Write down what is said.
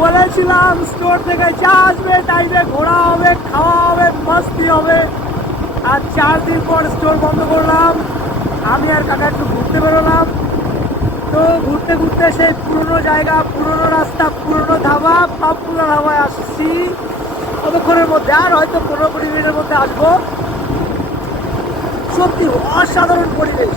বলেছিলাম স্টোর থেকে যা আসবে টাইমে ঘোরা হবে, খাওয়া হবে, মস্তি হবে। আর 4 দিন পর স্টোর বন্ধ করলাম। আমি আর কাকা একটু ঘুরতে বেরোলাম। তো ঘুরতে ঘুরতে সেই পুরনো জায়গা, পুরনো রাস্তা, পুরনো ধাবা, পপুলার ধাবায় আসছি কতক্ষণের মধ্যে, আর হয়তো 15-20 মিনিটের মধ্যে আসবো। সত্যি অসাধারণ পরিবেশ।